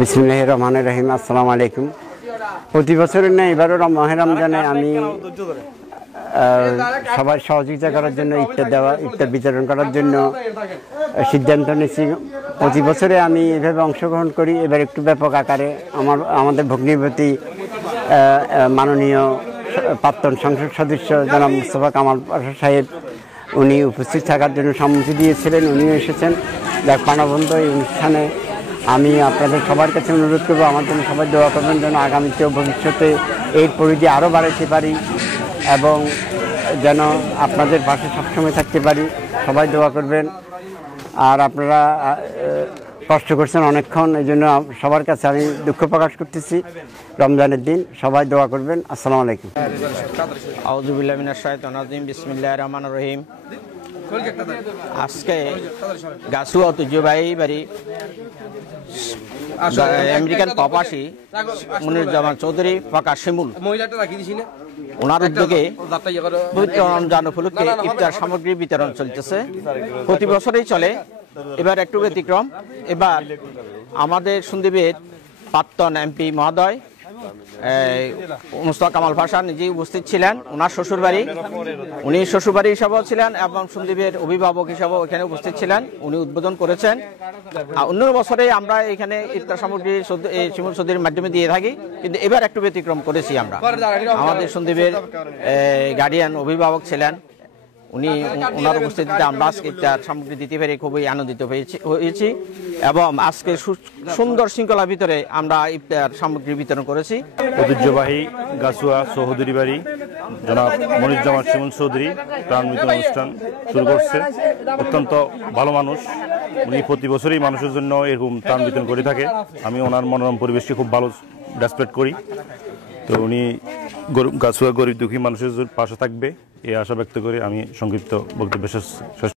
বিসমিল্লাহির রহমানির রহিম। আসসালামু আলাইকুম। প্রতি বছরের ন্যায় এবারও মাহে রমজানে আমি সবার সহযোগিতা করার জন্য ইফতার বিতরণ করার জন্য সিদ্ধান্ত নিয়েছি। প্রতি বছরে আমি এভাবে অংশগ্রহণ করি, এবার একটু ব্যাপক আকারে আমাদের ভগ্নিপতি মাননীয় প্রাক্তন সংসদ সদস্য জনাব মুস্তফা কামাল পাশা সাহেব উনি উপস্থিত থাকার জন্য সম্মতি দিয়েছিলেন, উনিও এসেছেন। যাক, প্রাণবন্ত এই অনুষ্ঠানে আমি আপনাদের সবার কাছে অনুরোধ করবো আমার জন্য সবাই দোয়া করবেন যেন আগামীতেও ভবিষ্যতে এর পরিধি আরও বাড়াতে পারি এবং যেন আপনাদের পাশে সবসময় থাকতে পারি। সবাই দোয়া করবেন। আর আপনারা কষ্ট করছেন অনেকক্ষণ, এই জন্য সবার কাছে আমি দুঃখ প্রকাশ করতেছি। রমজানের দিন সবাই দোয়া করবেন। আসসালামু আলাইকুম। আউযু বিল্লাহি মিনাশ শাইতানির রাজিম। বিসমিল্লাহির রহমানির রহিম। আজকে গাছুয়া ঐতিহ্যবাহী বাড়ি আমেরিকান প্রবাসী মুনিরুজ্জামান চৌধুরী ফাঁকা শিমুল ওনার উদ্যোগে পবিত্র রমজান উপলক্ষে ইফতার সামগ্রী বিতরণ চলতেছে। প্রতি বছরেই চলে, এবার একটু ব্যতিক্রম। এবার আমাদের সন্দীপের প্রাক্তন এমপি মহোদয় মুস্তফা কামাল পাশা নিজেই উপস্থিত ছিলেন। ওনার শ্বশুরবাড়ি, উনি শ্বশুরবাড়ি হিসাবেও ছিলেন এবং সন্দীপের অভিভাবক হিসাবেও এখানে উপস্থিত ছিলেন। উনি উদ্বোধন করেছেন। অন্য বছরে আমরা এখানে ইফতার সামগ্রী শিমুল চৌধুরীর মাধ্যমে দিয়ে থাকি, কিন্তু এবার একটু ব্যতিক্রম করেছি আমরা। আমাদের সন্দীপের গার্ডিয়ান অভিভাবক ছিলেন, ওনার উপস্থিতিতে আমরা আজকে ইফতার সামগ্রী দিতে পেরে খুবই আনন্দিত হয়েছি এবং আজকে সুন্দর শৃঙ্খলার ভিতরে আমরা ইফতার সামগ্রী বিতরণ করেছি। ঐতিহ্যবাহী গাছুয়া চৌধুরী বাড়ি জনাব মনিরুজ্জামান শিমুল চৌধুরী প্রাণ বিতরণ অনুষ্ঠান শুরু করছে। অত্যন্ত ভালো মানুষ উনি, প্রতি বছরই মানুষের জন্য এরকম ত্রাণ বিতরণ করে থাকে। আমি ওনার মনোরম পরিবেশকে খুব ভালো রেসপেক্ট করি। তো উনি গাছুয়া গরিব দুঃখী মানুষের পাশে থাকবে এই আশা ব্যক্ত করে আমি সংক্ষিপ্ত বক্তব্য শেষ